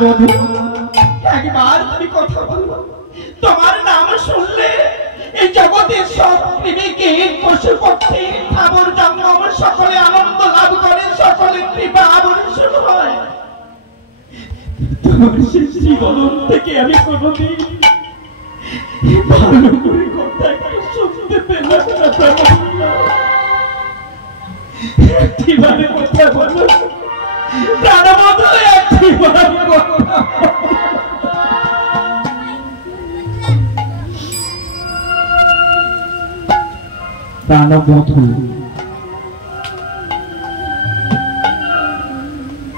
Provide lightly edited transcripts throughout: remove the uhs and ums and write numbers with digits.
বধূ একবার তুমি কথা বলো, তোমার নাম শুনলে এই জগতের সব প্রেমিকে পশু পক্ষী আবর জঙ্গম সকলে আনন্দ লাভ করে, সকলে কৃপা বর্ষণ হয়। তোমার জীবন থেকে আমি কোনোদিন ভালো করে কথা শুনতে পেলাম না। একটিবারে কথা বলো প্রাণবধূ, একটিবার কথা। প্রাণবধূ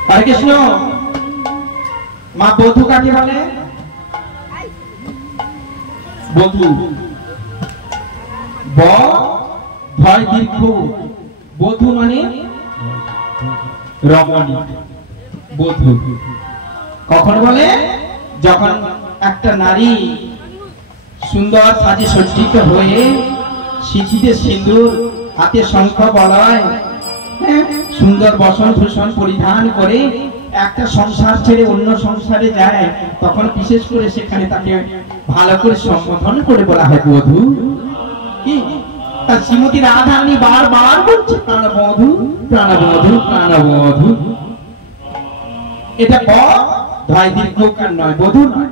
হরে কৃষ্ণ। মা বধূ কাকে বলে? বধূ ব ভয় দীর্ঘ, বধূ মানে রমণী। বধূ কখন বলে? যখন একটা নারী সুন্দর সাজে সজ্জিত হয়ে সিঁথিতে সিঁদুর, হাতে শঙ্খ বলয়, সুন্দর বসন ভূষণ পরিধান করে একটা সংসার ছেড়ে অন্য সংসারে যায়, তখন বিশেষ করে সেখানে তাকে ভালো করে সম্বোধন করে বলা হয় বধূ। কি তার শ্রীমতী রাধারানী বারবার বলছে প্রাণবধূ, প্রাণবধূ, প্রাণবধূ। এটা ব ধয় দীর্ঘকার নয়, বধূ নয়,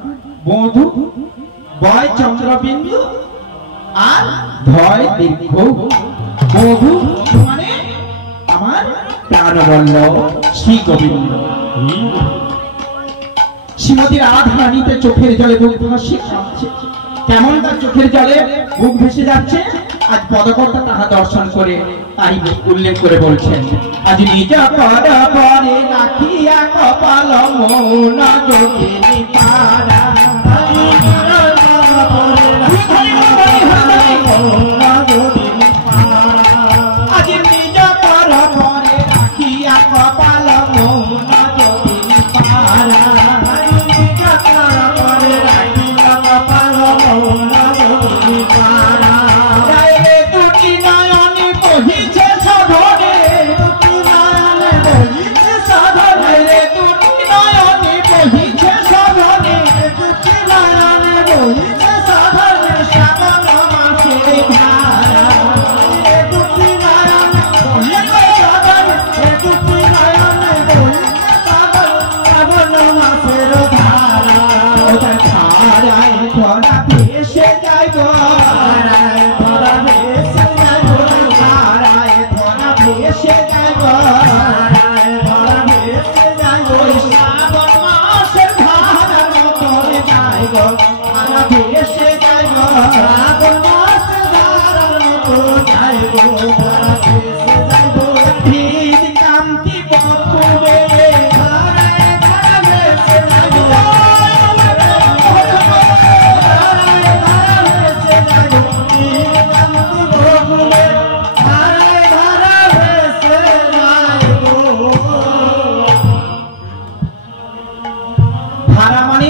বধূ। বয় চন্দ্রবিন্দু আর ধয় দীর্ঘ, বধূ মানে আমার প্রাণবল্লভ শ্রী গোবিন্দ। শ্রীমতী রাধারানীতে চোখের জলে বুক ভাসছে, কেমন তার চোখের জলে বুক ভেসে যাচ্ছে, আজ পদকর্তা তাহা দর্শন করে তাই উল্লেখ করে বলছেন, আজ নিজ পদ পরে রাখিয়া কপাল মৌন যোগিনী পারা, আজ নিজ পদ পরে রাখিয়া কপাল মৌন যোগিনী পারা, নিজ পদ পরে রাখিয়া কপাল মৌন যোগিনী পারা। দুটি নয়নে বহিছে সাধনে, দুটি নয়নে বহিছে সাধনে, দুটি নয়নে বহিছে সাধনে, দুটি নয়নে বহিছে সাধনে, শ্রাবণ মাসের ধারা। দুটি নয়নে বহিছে সাধনে, দুটি নয়নে বহিছে সাধনে, শ্রাবণ মাসের ধারা। ওটা ধারায় ধরা ভেসে যায় গো, ধারায় ধরা ভেসে যায় গো, ধারায় ধরা ভেসে যায় গো, ধারায় ধরা ভেসে যায় গো, শ্রাবণ মাসের ধারার মতন যায় গো, ধারা ভেসে যায় গো, শ্রাবণ মাসের ধারার মতন যায় গো, ধারা ভেসে যায় গো। হৃদ কান্তি বক্ষুবে ধারায় ধরা ভেসে যায় গো, ধারা মানে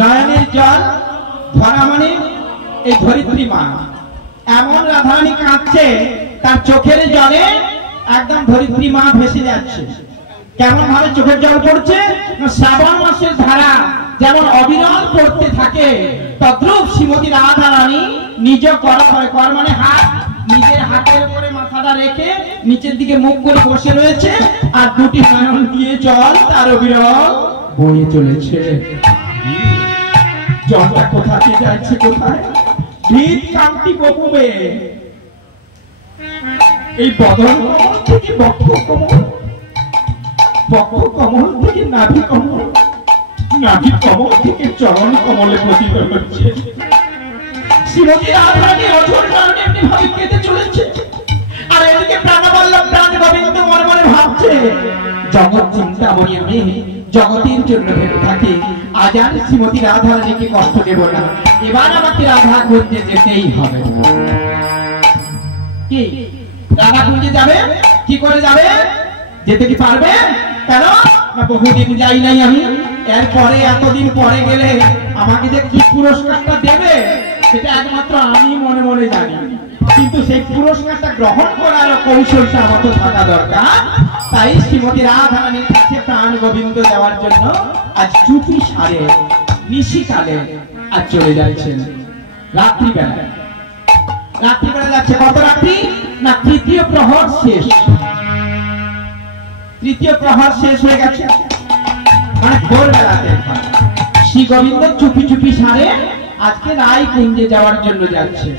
নয়নের জল, ধরা মানে এই ধরিত্রী মা। এমন রাধারানী কাঁদছে, তার চোখের জলে একদম ধরিত্রী মা ভেসে যাচ্ছে। কেমন ভাবে চোখের জল পড়ছে? শ্রাবণ মাসের ধারা যেমন অবিরল পড়তে থাকে, তদ্রূপ শ্রীমতী রাধারানী নিজ কর হয়, কর মানে হাত, নিজের হাতের উপরে মাথাটা রেখে নিচের দিকে মুখ করে বসে রয়েছে, আর দুটি নয়ন দিয়ে জল তার অবিরল বয়ে চলেছে। জলটা কোথায় যাচ্ছে, কোথায়? হৃদ কান্তি বপুবে, এই বদন কমল থেকে বক্ষ কমল, বক্ষ কমল থেকে নাভি কমল, নাভি কমল থেকে চরণ কমলে পতিত হচ্ছে। শ্রীমতী রাধারানী অঝোর কারণে এমনি ভাবে কেঁদে চলেছে, আর এদিকে প্রাণবল্লভ প্রাণ গোবিন্দ মনে মনে ভাবছে, জগৎ চিন্তামণি আমি জগতের জন্য ভেবে থাকি, আজ আর শ্রীমতী রাধারানীকে কষ্ট দেব না, এবার আমাকে রাধাকুঞ্জে যেতেই হবে। কি রাধাকুঞ্জে যাবে? কি করে যাবে? যেতে কি পারবে? কেন না বহুদিন যাই নাই আমি, এরপরে এতদিন পরে গেলে আমাকে যে কি পুরস্কারটা দেবে সেটা একমাত্র আমি মনে মনে জানি, কিন্তু সেই পুরস্কারটা গ্রহণ করার কৌশলটা আমাদের থাকা দরকার। তাই শ্রীমতী রাধারানীর কাছে প্রাণ গোবিন্দ যাওয়ার জন্য আজ চুপি সারে নিশিকালে আজ চলে যাচ্ছেন রাত্রিবেলা। রাত্রিবেলা যাচ্ছে কত রাত্রি না তৃতীয় প্রহর শেষ। তৃতীয় প্রহর শেষ হয়ে গেছে মানে ভোরবেলাতে শ্রী গোবিন্দ চুপি চুপি সারে আজকে রায় কুঞ্জে যাওয়ার জন্য যাচ্ছে।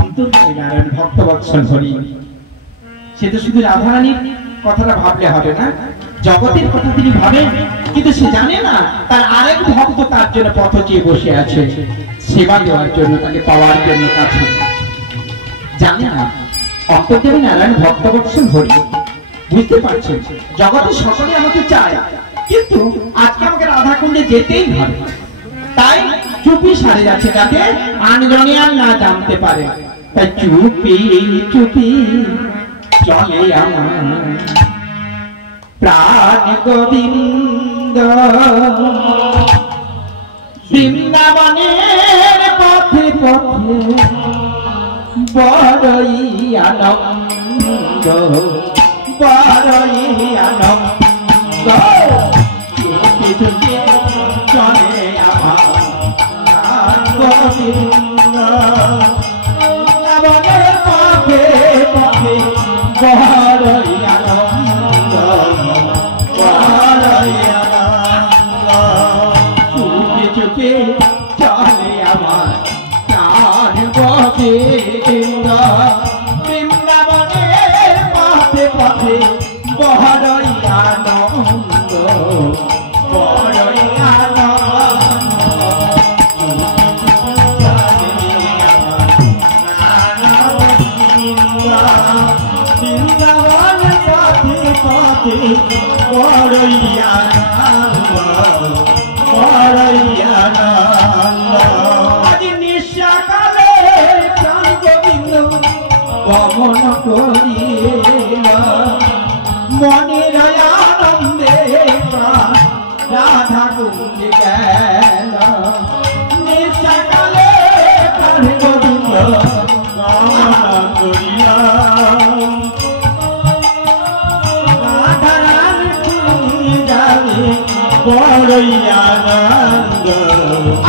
অন্তর্যামী নারায়ণ ভক্তবৎসল হরি সে তো শুধু রাধারানীর কথাটা ভাবলে হবে না, জগতের কথা তিনি ভাবেন, কিন্তু সে জানে না তার আরেক ভক্ত তার জন্য পথ চেয়ে বসে আছে সেবা দেওয়ার জন্য, তাকে পাওয়ার জন্য কাছে। জানে না অন্তর্যামী নারায়ণ ভক্তবৎসল হরি বুঝতে পারছেন জগতের সকলে আমাকে চায়, কিন্তু আজকে আমাকে রাধাকুঞ্জে যেতেই হবে। তাই চুপি সারে যাচ্ছে যাতে আনজনে আর না জানতে পারে। তাই চুপি চুপি চলে আমার প্রাণ গোবিন্দ বৃন্দাবনের পথে পথে বড়ই আনন্দ, বড়ই আনন্দ। চুপি চুপি চলে আমার প্রাণ গোবিন্দ বৃন্দাবনের পথে পথে বড়ই আনন্দ, বড়ই আনন্দ। চুপি চুপি চলে আমার প্রাণ গোবিন্দ বৃন্দাবনের পথে পথে বড়ই আনন্দ, বড়ই আনন্দ। বৃন্দাবন পথে পথে বড়ই আনন্দ, বড়ই আনন্দ। আজ নিশাকালে প্রাণ গোবিন্দ গমন করিল, মনের আনন্দে প্রাণ রাধা কুঞ্জে গেল। নিশাকালে প্রাণ গোবিন্দ গমন করিল, বড়ই আনন্দ।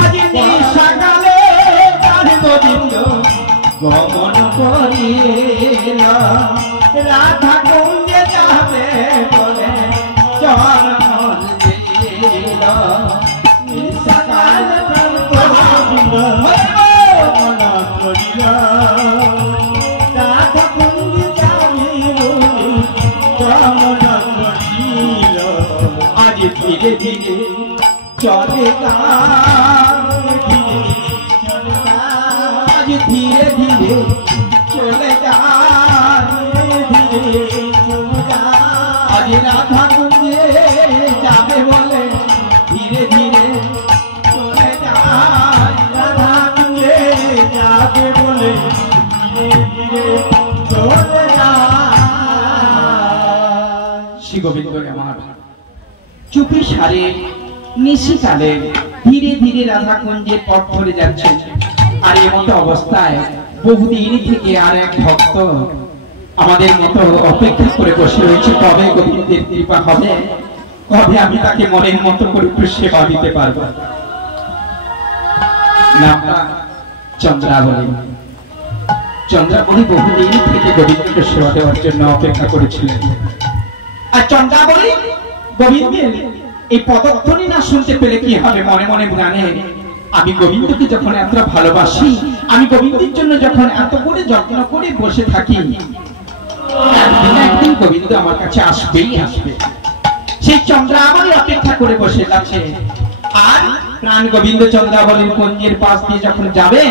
আজ নিশাকালে প্রাণ গোবিন্দ গমন করিল, রাধা কুঞ্জে যাবে বলে চরণ দিল। নিশাকালে প্রাণ গোবিন্দ গমন করিল, রাধা কুঞ্জে যাবে বলে চরণ করিল। আজ ধীরে ধীরে চলে আজ ধীরে ধীরে চলে আজ রাধা কুঞ্জে যাবে বলে ধীরে ধীরে চলে যায়। রাধা কুঞ্জে যাবে বলে ধীরে ধীরে চলে যায়। শ্রী গোবিন্দ আমার চুপি সারে নিশিকালে ধীরে ধীরে রাধা কুঞ্জের পথ ধরে যাচ্ছেন। আর এমতো অবস্থায় বহুদিন থেকে আর এক ভক্ত আমাদের মতো অপেক্ষা করে বসে রয়েছে, কবে গোবিন্দের কৃপা হবে, কবে আমি তাকে মনের মতো করে একটু সেবা দিতে পারবো। নামটা চন্দ্রাবলী। চন্দ্রাবলী বহুদিন থেকে গোবিন্দকে সেবা দেওয়ার জন্য অপেক্ষা করেছিলেন। আর চন্দ্রাবলী গোবিন্দের এই পদধ্বনি না শুনতে পেলে কি হবে, মনে মনে জানে আমি গোবিন্দকে যখন এত ভালোবাসি, আমি গোবিন্দের জন্য যখন এত করে যত্ন করে বসে থাকি, একদিন একদিন গোবিন্দ আমার কাছে আসবেই আসবে। সেই চন্দ্রাবলী অপেক্ষা করে বসে আছে। আর প্রাণ গোবিন্দ চন্দ্রাবলীর কুঞ্জের পাশ দিয়ে যখন যাবে,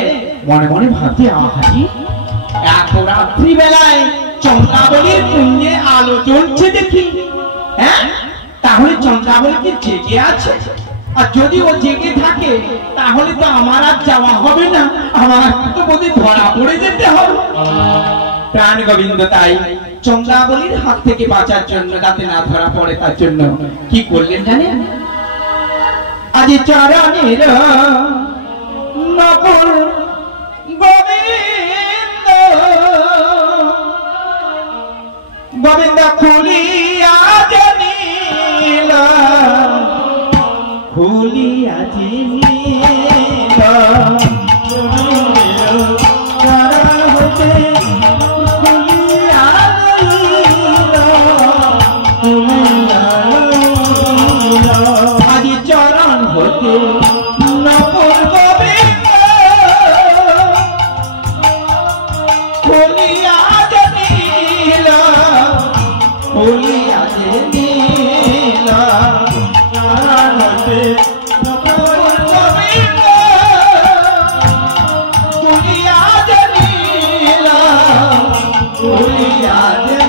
মনে মনে ভাবতে আহারি এত রাত্রি বেলায় চন্দ্রাবলীর কুঞ্জে আলো জ্বলছে দেখি, হ্যাঁ তাহলে চন্দ্রাবলী কি জেগে আছে? আর যদি ও জেগে থাকে তাহলে তো আমার আর যাওয়া হবে না, আমার তো বোধহয় ধরা পড়ে যেতে হবে। প্রাণ গোবিন্দ তাই চন্দ্রাবলীর হাত থেকে বাঁচার জন্য, যাতে না ধরা পড়ে তার জন্য কি করলেন জানেন? আজ চরণের নকল গোবিন্দ গোবিন্দ খুলিয়া জানিল আজি নীল চরণ হতে খুলিয়া লইল আজি চরণ হতে নপুর গোবিন্দ খুলিয়া নীল খুলিয়া নীল চরণ হতে নপুর গোবিন্দ খুলিয়া নীল খুলিয়া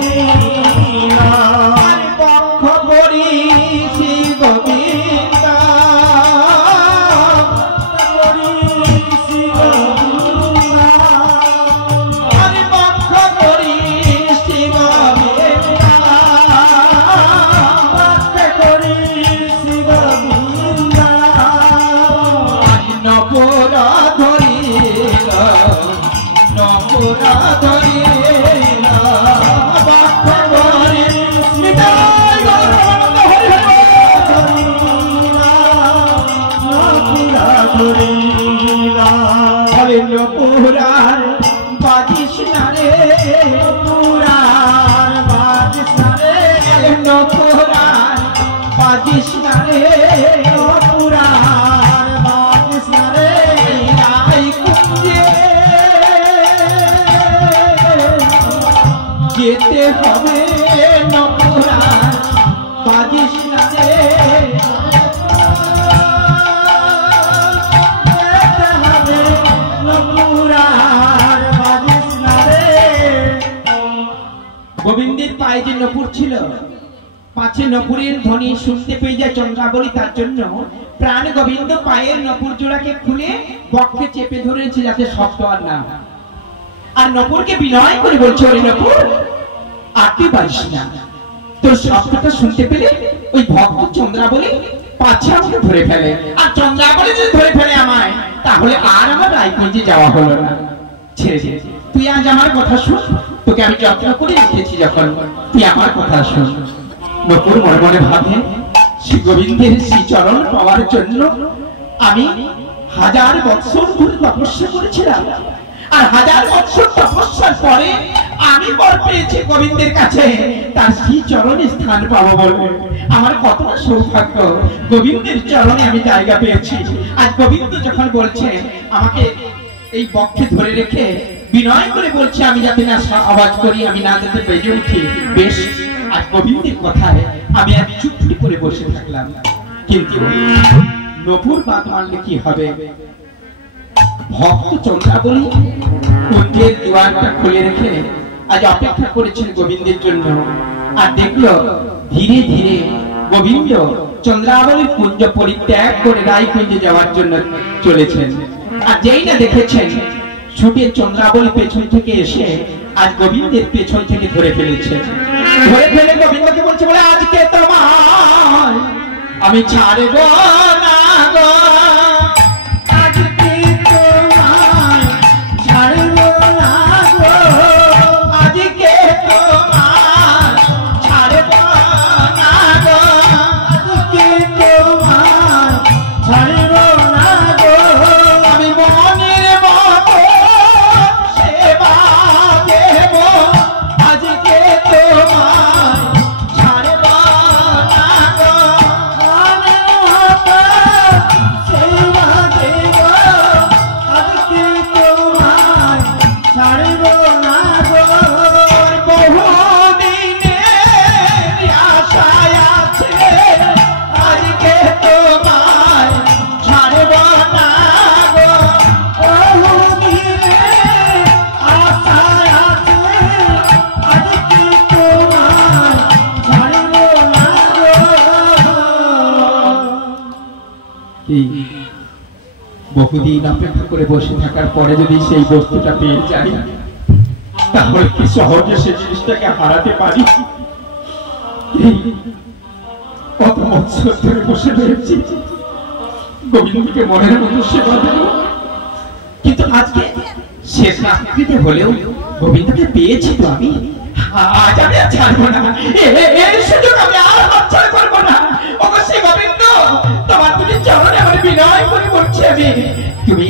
নীল পক্ষ করি শ্রী গোবিন্দ পক্ষ করি শ্রী গোবিন্দ করি শ্রী গোবিন্দ নপুর ধরিল নপুর ধরিল পক্ষ করি পুরার বাজিস না রে পুরার বাজিস না রে পুরার বাজিস না রে পুরার বাজিস না রে রাই কুঞ্জে যেতে হবে নপুরার বাজিস না রে গোবিন্দের পায়ে যে নপুর ছিল পাছে নপুরের ধ্বনি শুনতে পেয়ে যায় চন্দ্রাবলী তার জন্য প্রাণ গোবিন্দ পায়ের নপুর জোড়াকে খুলে বক্ষে চেপে ধরেছে যাতে শব্দ আর না আর নপুরকে বিনয় করে বলছে ওরে নপুর আর কি পারিস না তোর শব্দটা শুনতে পেলে ওই ভক্ত চন্দ্রাবলী পাছে আমাকে ধরে ফেলে আর চন্দ্রাবলী যদি ধরে ফেলে আমায় তাহলে আর আমার রায়গঞ্জে যাওয়া হলো না ছেড়ে দে তুই আজ আমার কথা শুন তোকে আমি যত্ন করে রেখেছি যখন তুই আমার কথা শুন নপুর মনে মনে ভাবে শ্রী গোবিন্দের শ্রী চরণ পাওয়ার জন্য আমি 1000 বছর ধরে তপস্যা করেছিলাম আর 1000 বছর তপস্যার পরে আমি বর পেয়েছি গোবিন্দের কাছে তার শ্রী চরণে স্থান পাবো বলে আমার কতটা সৌভাগ্য গোবিন্দের চরণে আমি জায়গা পেয়েছি আজ গোবিন্দ যখন বলছে আমাকে এই বক্ষে ধরে রেখে বিনয় করে বলছে আমি যাতে না আওয়াজ করি আমি না যাতে বেজে উঠি বেশ আজ গোবিন্দের কথায় আমি আর চুপটি করে বসে থাকলাম কিন্তু নপুর বাদ মানলে কি হবে ভক্ত চন্দ্রাবলী কুঞ্জের দুয়ারটা খুলে রেখে আজ অপেক্ষা করেছেন গোবিন্দের জন্য আর দেখলো ধীরে ধীরে গোবিন্দ চন্দ্রাবলীর কুঞ্জ পরিত্যাগ করে রায়কুঞ্জে যাওয়ার জন্য চলেছেন আর যেই না দেখেছেন ছুটে চন্দ্রাবলী পেছন থেকে এসে আজ গোবিন্দের পেছন থেকে ধরে ফেলেছে ধরে ফেলে গোবিন্দকে বলছে বলে আজকে তোমার আমি ছাড়ব না গো আজকে তোমার ছাড়ব না গো আজকে তোমার ছাড়ব না গো আজকে তোমার ছাড়ব না গো আমি মনের মতো সেবা দেব আজকে তোমার ছাড়ব না গো মনের মতো সেবা দেব আজকে তোমার ছাড়ব না গো বহুদিনের আশায় আছে আজকে তোমার ছাড়ব না গো বহুদিনের আশায় আছে আজকে তোমার ছাড়ব না গো বহুদিন অপেক্ষা করে বসে থাকার পরে যদি সেই বস্তুটা পেয়ে যাই তাহলে কি সহজে সেই জিনিসটাকে হারাতে পারি কত বছর ধরে বসে রয়েছি গোবিন্দকে মনের মতো সেবা দেব কিন্তু আজকে শেষ রাত্রিতে হলেও গোবিন্দকে পেয়েছি তো আমি আজ আমি আর ছাড়বো না এই সুযোগ আমি আর হাতছাড়া করবো না অবশ্যই গোবিন্দ তোমার দুটি চরণে আমার করছি আমি। তুমি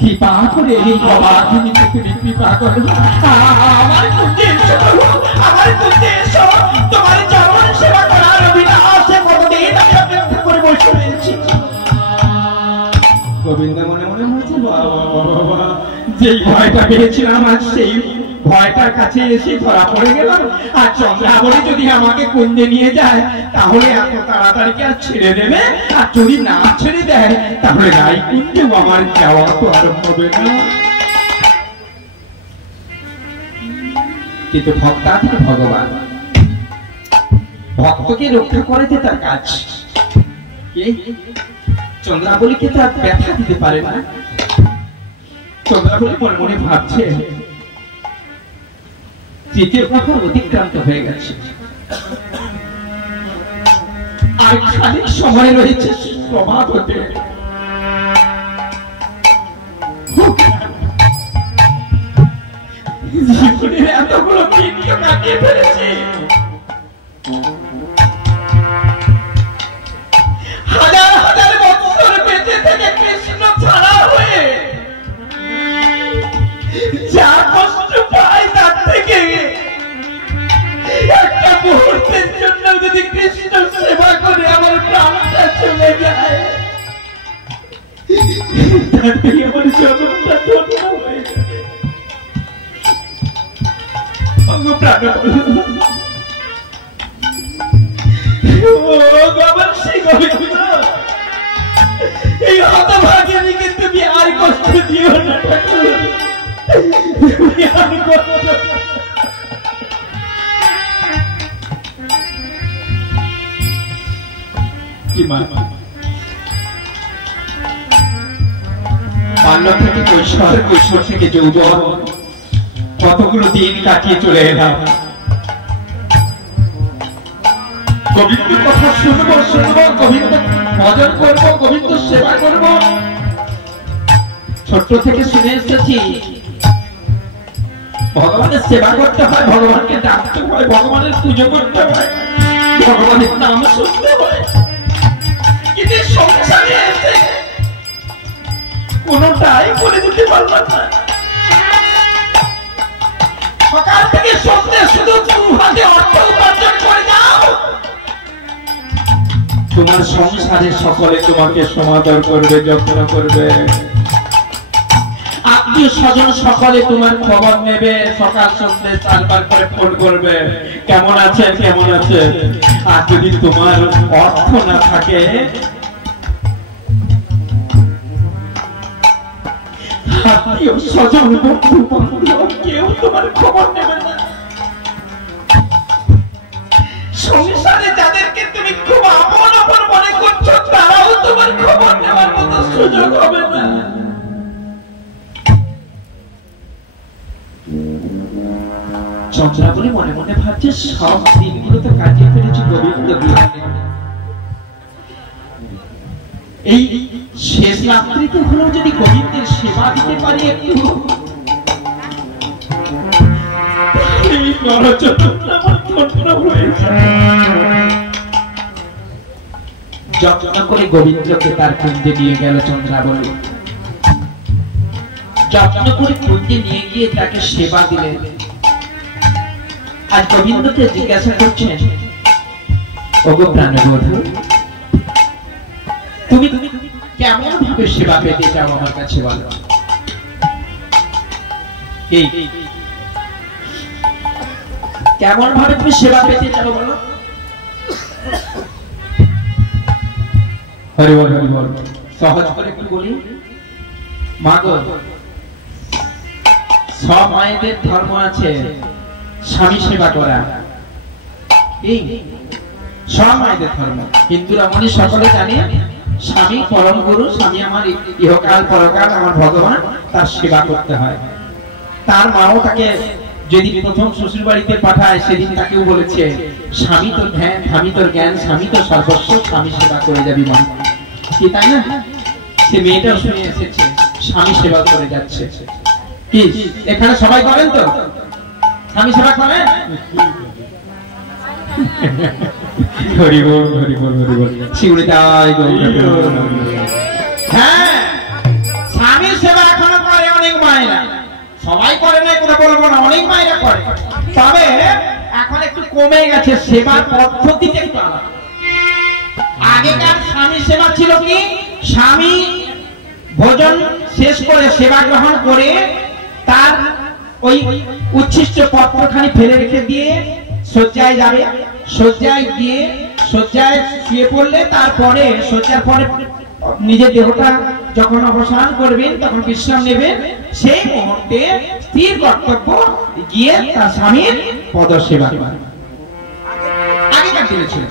কৃপা করে এই অবাধিনী তুমি কৃপা করো, আমার কুঞ্জে এসো, আমার কুঞ্জে এসো। তোমার চরণ সেবা করার অভিলাষে কতদিন আমি অপেক্ষা করে বসে রয়েছি। গোবিন্দ মনে মনে বলছে, বাবা যেই ভয়টা পেয়েছিলাম আজ সেই ভয়টার কাছে এসে ধরা পড়ে গেলাম। আর চন্দ্রাবলী যদি আমাকে কুঞ্জে নিয়ে যায় তাহলে এত তাড়াতাড়ি কি আর ছেড়ে দেবে? আর যদি না ছেড়ে দেয় তাহলে রাই কুঞ্জেও আমার যাওয়া তো আরম্ভ হবে না। কিন্তু ভক্তাধীন ভগবান, ভক্তকে রক্ষা করাতে তার কাজ। চন্দ্রাবলীকে তার ব্যথা দিতে পারে না। চন্দ্রাবলী মনে মনে ভাবছে তৃতীয় প্রহর অতিক্রান্ত হয়ে গেছে, আর খানিক সময় রয়েছে প্রভাত হতে। জীবনের এতগুলো দিন কাটিয়ে ফেলেছি, হাজার হাজার বছর বেঁচে থেকে কৃষ্ণ ছাড়া হয়ে যা কষ্ট পাই তার থেকে একটা মুহূর্তের জন্য যদি কৃষ্ণ সেবা করে আমার প্রাণটা চলে যায়, তার থেকে আমার জগৎটা ধন্য হয়ে যাবে। প্রাণ এই হতভাগিনীকে তুমি আর কষ্ট দিও না ঠাকুর, তুমি আর কষ্ট। বাল্য থেকে কৈশোর, কৈশোর থেকে যৌবন, কতগুলো দিন কাটিয়ে চলে এলাম। গোবিন্দ কথা শুনবো শুনবো, গোবিন্দ ভজন করবো, গোবিন্দ সেবা করব। ছোট্ট থেকে শুনে এসেছি ভগবানের সেবা করতে হয়, ভগবানকে ডাকতে হয়, ভগবানের পুজো করতে হয়, ভগবানের নাম শুনতে হয়। কিন্তু সংসারে এসে কোনটাই করে দিতে পারলাম না। সকাল থেকে সন্ধ্যে শুধু হাতে অর্থ উপার্জন করে দাও, তোমার সংসারে সকলে তোমাকে সমাদর করবে, যত্ন করবে, আত্মীয় স্বজন সকলে তোমার খবর নেবে, সকাল সন্ধ্যে 4বার করে ফোন করবে, কেমন আছে কেমন আছে। আর যদি তোমার অর্থ না থাকে, আত্মীয় স্বজন বন্ধু বান্ধব কেউ তোমার খবর নেবে না। সংসারে যাদেরকে তুমি খুব আপন আপন মনে করছো তারাও তোমার খবর নেওয়ার মতো সুযোগ হবে না। চন্দ্রাবলী মনে মনে ভাবছে সব দিনগুলো তো কাটিয়ে ফেলেছি গোবিন্দ বিহারে, এই শেষ রাত্রিতে হলেও যদি গোবিন্দের সেবা দিতে পারি একটু, এই নরচন্দ্র আমার ধন্য হয়েছে। যত্ন করে গোবিন্দকে তার কুঞ্জে নিয়ে গেল চন্দ্রাবলী, যত্ন করে কুঞ্জে নিয়ে গিয়ে তাকে সেবা দিলেন। আজ গোবিন্দকে জিজ্ঞাসা করছেন, ওগো প্রাণবধূ, তুমি কেমন ভাবে সেবা পেতে চাও আমার কাছে বলো। এই কেমন ভাবে তুমি সেবা পেতে চাও বলো। হরি বল হরি বল। সহজ করে একটু বলি, মা গো, সব মায়েদের ধর্ম আছে স্বামী সেবা করা, এই সব মায়েদের ধর্ম। হিন্দুরা মনে সকলে জানে স্বামী পরম গুরু, স্বামী আমার ইহকাল পরকাল আমার ভগবান, তার সেবা করতে হয়। তার মাও তাকে যেদিন প্রথম শ্বশুর বাড়িতে পাঠায় সেদিন তাকেও বলেছে, স্বামী তোর ধ্যান, স্বামী তোর জ্ঞান, স্বামী তোর সর্বস্ব, স্বামী সেবা করে যাবি মা। কি তাই না? সে মেয়েটাও শুনে এসেছে, স্বামী সেবা করে যাচ্ছে। কি এখানে সবাই করেন তো? স্বামী সেবা করেন? হরি বল হরি বল হরি বল। শিউরিতাই গৌর। হ্যাঁ, সবাই করে না, কোনো বলবো না, অনেক মায়েরা করে, তবে এখন একটু কমে গেছে, সেবার পদ্ধতিটা একটু আলাদা। আগেকার স্বামী সেবা ছিল কি, স্বামী ভোজন শেষ করে সেবা গ্রহণ করে তার ওই উচ্ছিষ্ট পত্রখানি ফেলে রেখে দিয়ে শয্যায় যাবে, শয্যায় গিয়ে শয্যায় শুয়ে পড়লে তারপরে শয্যার পরে নিজের দেহটা যখন অবসান করবেন তখন বিশ্রাম নেবেন, সেই মুহূর্তে স্থির কর্তব্য গিয়ে তার স্বামীর পদ সেবা করা। আগেকার দিনে ছিল,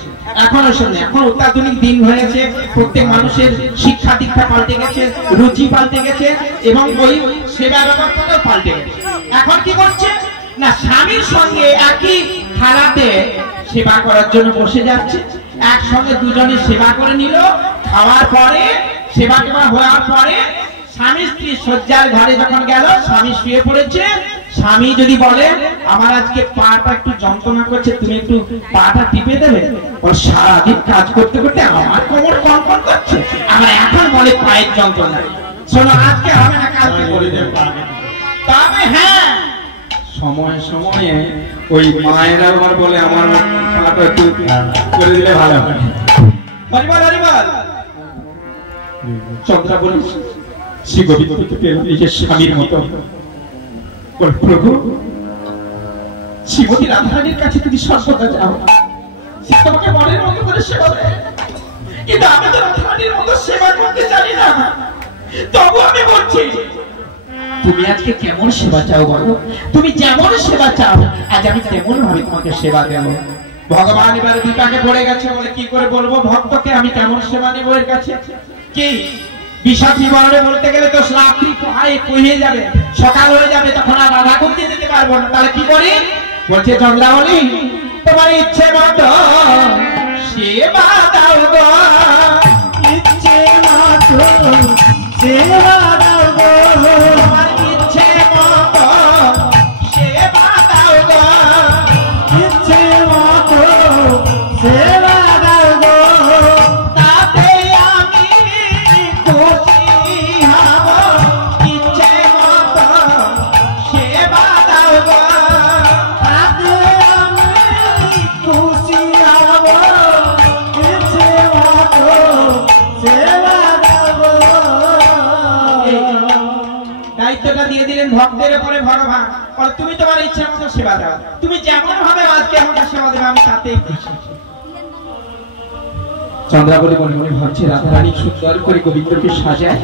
এখন ওসব নেই, এখন অত্যাধুনিক দিন হয়েছে, প্রত্যেক মানুষের শিক্ষা দীক্ষা পাল্টে গেছে, রুচি পাল্টে গেছে এবং ওই সেবা ব্যবস্থাটাও পাল্টে গেছে। এখন কি করছে না, স্বামীর সঙ্গে একই থালাতে সেবা করার জন্য বসে যাচ্ছে, একসঙ্গে দুজনে সেবা করে নিল, খাওয়ার পরে সেবা টেবা হওয়ার পরে স্বামী স্ত্রী শয্যার ঘরে যখন গেল, স্বামী শুয়ে পড়েছে, স্বামী যদি বলে আমার আজকে পাটা একটু যন্ত্রণা করছে, তুমি একটু পাটা টিপে দেবে, সারাদিন কাজ করতে করতে আমার কোমর কনকন করছে, আমার এখন বলে পায়ের যন্ত্রণা, শোনো আজকে হবে না, কালকে করে দেবে। তবে হ্যাঁ, সময়ে সময়ে ওই মায়েরা আমার বলে আমার পাটা একটু করে দিলে ভালো হয়। হরিবল হরিবল। চন্দ্রা বলিস শ্রী গোবিন্দকে পেল নিজের স্বামীর মতো, প্রভু শ্রীমতী রাধারানীর কাছে তুমি সর্বদা যাও, তোমাকে মনের মতো করে সেবা দেয়, কিন্তু আমি তো রাধারানীর মতো সেবা করতে জানি না, তবু আমি বলছি তুমি আজকে কেমন সেবা চাও বলো, তুমি যেমন সেবা চাও আজ আমি তেমন ভাবে তোমাকে সেবা দেব। ভগবান এবার বিপাকে পড়ে গেছে, বলে কি করে বলবো ভক্তকে আমি কেমন সেবা নেবো এর কাছে, কি বিষাদ বিবরণে বলতে গেলে তো রাত্রি হয়ে যাবে, সকাল হয়ে যাবে, তখন আর রাধা করতে যেতে পারবো না, তাহলে কি করি, বলছে চন্দ্রাবলী তোমার ইচ্ছে মতো সেবা দাও গো, ইচ্ছে মতো সেবা দাও গো, তোমার ইচ্ছে মতো সেবা দাও গো, ইচ্ছে মতো সেবা দাও গো, তাতে আমি খুশি হব, ইচ্ছে মতো সেবা দাও গো, তাতে আমি খুশি হব, ইচ্ছে মতো সেবা দাও গো। দায়িত্বটা দিয়ে দিলেন ভক্তের উপরে ভগবান, বলে তুমি তোমার ইচ্ছে মতো সেবা দাও, তুমি যেমন ভাবে আজকে আমাকে সেবা দেবে আমি তাতেই খুশি। চন্দ্রাবলী মনে মনে ভাবছে রাধারানী সুন্দর করে গোবিন্দকে সাজায়,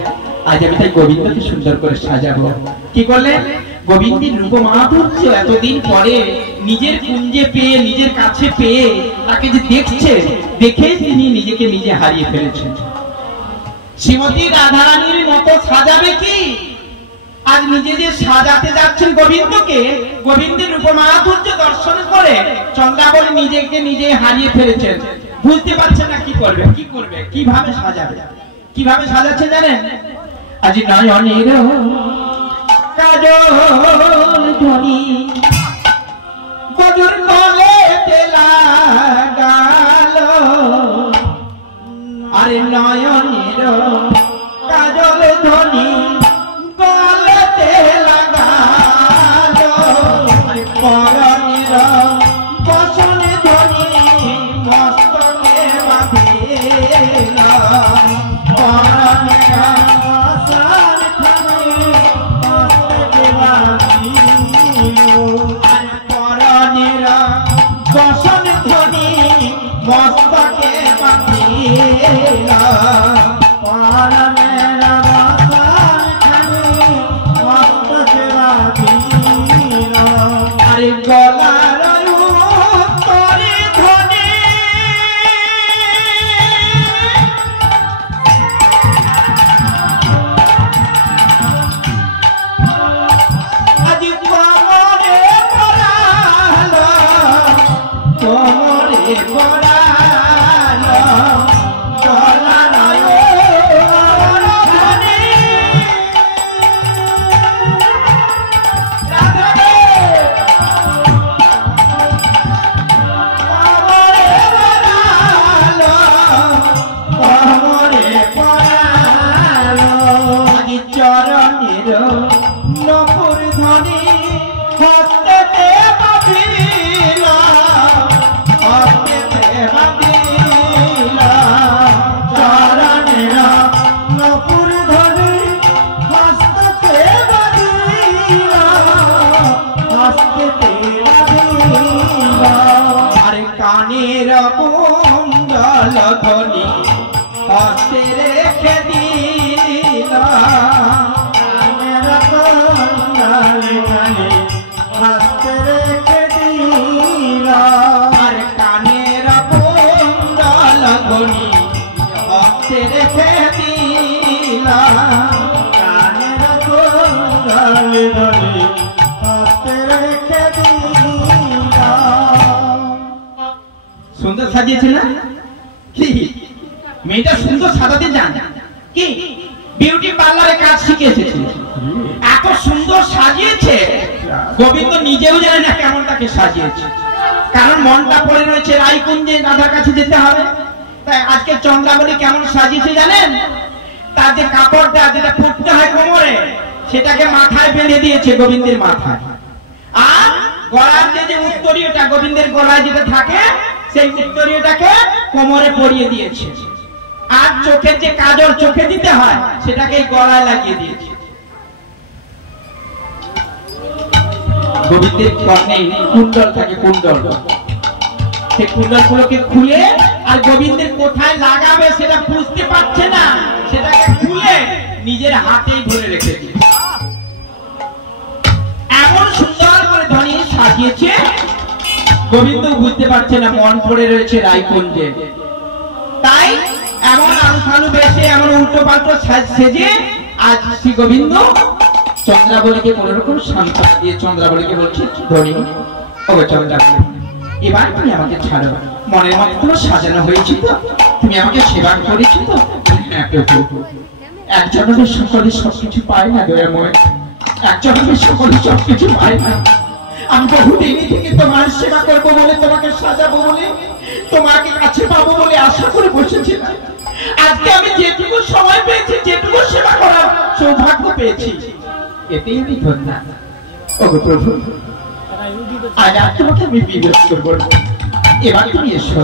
আজ আমি তাই গোবিন্দকে সুন্দর করে সাজাবো। কি করলেন, গোবিন্দের রূপ মাধুর্য এতদিন পরে নিজের কুঞ্জে পেয়ে, নিজের কাছে পেয়ে তাকে যে দেখছে, দেখে তিনি নিজেকে নিজে হারিয়ে ফেলেছেন। শ্রীমতী রাধারানীর মতো সাজাবে কি, আজ নিজে যে সাজাতে যাচ্ছেন গোবিন্দকে, গোবিন্দের রূপ মাধুর্য দর্শন করে চন্দ্রাবলী নিজেকে নিজে হারিয়ে ফেলেছেন, বুঝতে পারছেন না কি করবে, কি করবে, কিভাবে সাজাবে, কিভাবে সাজাচ্ছে জানেন, আজ নয়নের কাজল ধ্বনি বজুর গলেতে লাগালো, আরে নয়নের কাজল ধ্বনি গলেতে লাগালো, আরে পরনের বসন ধ্বনি মস্তকে বাঁধিলো, পরনের বসন ধ্বনি মস্তকে বাঁধিলো, আরে পরনের বসন ধ্বনি মস্তকে বাঁধিলো, পরনের আরে গলার উত্তরে ধ্বনি আজ কোমরে পরালো, কোমরে পরালো, গলার পাশে রেখে দিলাম, কানের কুণ্ডল ধরে পাশে রেখে দিলাম। সুন্দর সাজিয়েছে না? কি মেয়েটা সুন্দর সাজাতে জানে? কি বিউটি পার্লারে কাজ শিখে এসেছে, এত সুন্দর সাজিয়েছে গোবিন্দ নিজেও জানে না কেমন তাকে সাজিয়েছে। কারণ মনটা পড়ে রয়েছে রায়কুঞ্জে রাধার কাছে যেতে হবে। তাই আজকে চন্দ্রাবলী কেমন সাজিয়েছে জানেন? তার যে কাপড়টা যেটা পরতে হয় কোমরে, সেটাকে মাথায় বেঁধে দিয়েছে গোবিন্দের মাথায়। আর গলার যে উত্তরীয়টা গোবিন্দের গলায় যেটা থাকে, সেই উত্তরীয়টাকে কোমরে পরিয়ে দিয়েছে। আর চোখের যে কাজল চোখে দিতে হয়, সেটাকে গলায় লাগিয়ে দিয়েছে। গোবিন্দের কর্ণে কুণ্ডল থাকে, কুণ্ডল, সেই কুণ্ডল গুলোকে খুলে, আর গোবিন্দের কোথায় লাগাবে সেটা বুঝতে পারছে না, সেটাকে খুলে নিজের হাতেই ধরে রেখেছে। এমন সুন্দর করে ধনী সাজিয়েছে, গোবিন্দ বুঝতে পারছে না মন পড়ে রয়েছে রায়কুঞ্জে। তাই এমন আলু বেশে, এমন উল্টো পাল্টো সেজে আজ শ্রী গোবিন্দ চন্দ্রাবলীকে কোন রকম সান্ত্বনা দিয়ে চন্দ্রাবলীকে বলছে, ধনী ও চন্দ্রাবলী, এবার তুমি আমাকে ছাড়ো, মনের মতো তোমার সাজানো হয়েছে তো, তুমি আমাকে সেবা করেছো তো? হ্যাঁ প্রভু, একজনের সকলে সবকিছু পায় না দয়াময়, একজনের সকলে সবকিছু পায় না। আমি বহুদিন থেকে তোমার সেবা করবো বলে, তোমাকে সাজাবো বলে, তোমাকে কাছে পাবো বলে আশা করে বসেছিলাম। আজকে আমি যেটুকু সময় পেয়েছি, যেটুকু সেবা করার সৌভাগ্য পেয়েছি, এতেই আমি ধন্য। ওগো প্রভু, আজ আর তোমাকে আমি বিরোধ করবো না, এবার তুমি এসো।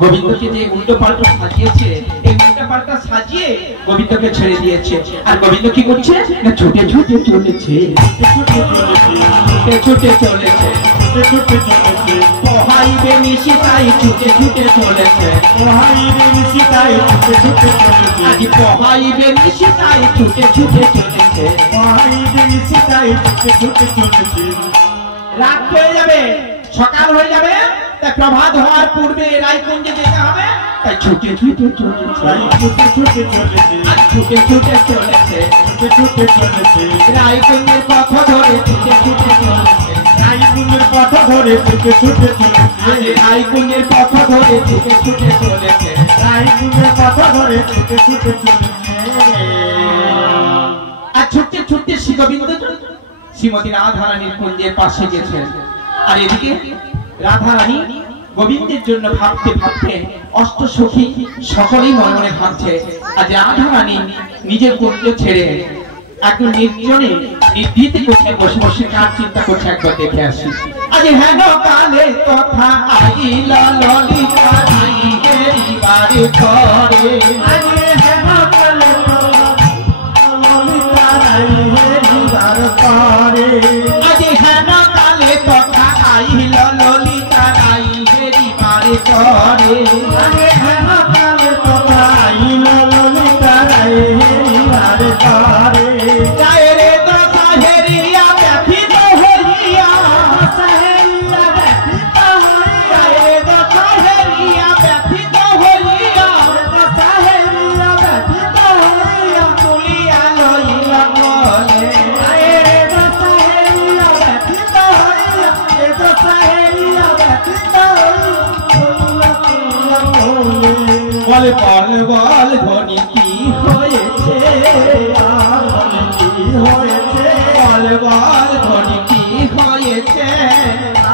গোবিন্দকে যে উল্টো পাল্টা সাজিয়েছে, এই উল্টো পাল্টা সাজিয়ে গোবিন্দকে ছেড়ে দিয়েছে। আর গোবিন্দ কি করছে না, ছুটে ছুটে চলেছে, ছুটে চলেছে, পহাইবে নিশিতাই ছুটে ছুটে চলেছে, পহাইবে নিশিতাই ছুটে ছুটে চলেছে, আজ পহাইবে নিশিতাই ছুটে ছুটে চলেছে, পহাইবে নিশিতাই ছুটে ছুটে চলেছে। রাত হয়ে যাবে, সকাল হয়ে যাবে, তাই প্রভাত হওয়ার পূর্বে রায়কুঞ্জে যেতে হবে। তাই ছুটে ছুটে চলেছে, ছুটে ছুটে চলেছে, আর ছুটে ছুটে চলেছে, ছুটে ছুটে চলেছে, রায়কুঞ্জের পথ ধরে ছুটে ছুটে চলেছে, রায়কুঞ্জের পথ ধরে ছুটে ছুটে চলেছে, রায়কুঞ্জের পথ ধরে ছুটে ছুটে চলেছে, রায়কুঞ্জের পথ ধরে ছুটে ছুটে চলেছে। আর ছুটতে ছুটতে শ্রী গোবিন্দ শ্রীমতী রাধারানীর কুঞ্জের পাশে গেছেন। আর এদিকে রাধারানী গোবিন্দের জন্য ভাবতে ভাবতে অষ্ট সখী সকলেই মনে মনে ভাবছে, আজ রাধারানী নিজের কুঞ্জ ছেড়ে একদম নির্জনে নিভৃতে কোথায় বসে বসে কার চিন্তা করছে, একবার দেখে আসি। আজ হেন কালে কথা আইল ললিতা বাড়ি ঘরে, আজ হেন কালে ললিতা রাইবার পারে, আজ হেন কালে কথা আইল ললিতা রাই হেরিবার ঘরে, আজ হেন কালে কথা আইল ললিতা রাইবার পারে। যায় রে দশা হেরিয়া ব্যথিত হইয়া, সাহেরিয়া ব্যথিত হইয়া, যায় রে দশা হেরিয়া ব্যথিত হইয়া, সাহেরিয়া ব্যথিত হইয়া, তুলিয়া লইল বলে, সাহেরিয়া ব্যথিত হইয়া, সাহেরিয়া ব্যথিত হইয়া, বল বল বল ধ্বনি কি হয়েছে, আর কি হয়েছে, বল বল ধ্বনি কি হয়েছে,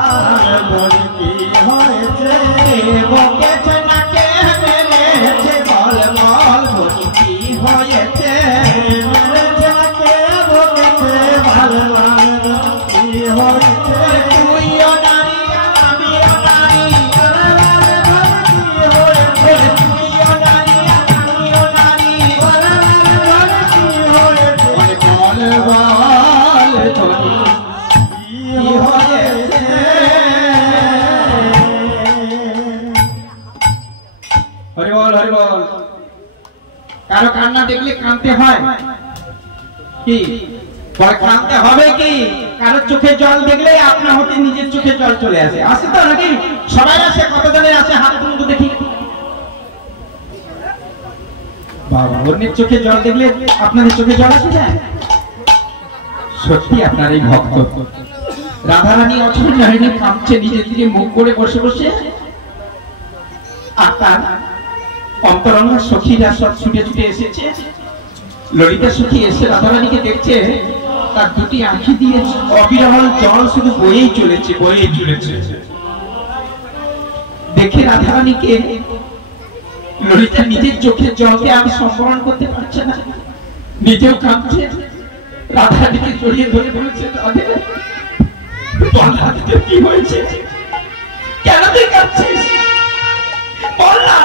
আর বলি কি হয়েছে, বকেছে না কে মেরেছে, বল বল ধ্বনি কি হয়েছে, যাকে বলেছে ভালো কি হয়েছে, তুইও নারী আমিও নারী, কি হয়েছে, তুইও নারী আমিও নারী, কি হয়েছে, বল বল ধ্বনি কি কি হয়েছে। হরি বল হরি বল। কারো কান্না দেখলে কাঁদতে হয় কি, বড় কাঁদতে হবে কি? কারো চোখে জল দেখলে আপনা হতে নিজের চোখে জল চলে আসে, আসে তো নাকি? সবাই আসে, কতজনের আসে হাত তুলতে দেখি। বাবা, অন্যের চোখে জল দেখলে আপনাদের চোখে জল আসে যায়? সত্যি আপনার এই ভক্ত। রাধারানী অচল নয়নে কাঁপছে, নিজের দিকে মুখ করে বসে বসে। আর তার অন্তরঙ্গা সখীরা সব ছুটে ছুটে এসেছে। ললিতা সখী এসে রাধারানীকে দেখছে, তার দুটি আঁখি দিয়ে অবিরল জল শুধু বয়েই চলেছে, বয়েই চলেছে। দেখে রাধারানীকে ললিতা নিজের চোখের জলকে আর সম্বরণ করতে পারছে না, নিজেও কাঁদছে। রাধারানীকে জড়িয়ে ধরে বলেছে, রাধে বল রাধে, কি হয়েছে? কেন তুই কাঁদছিস? বল না।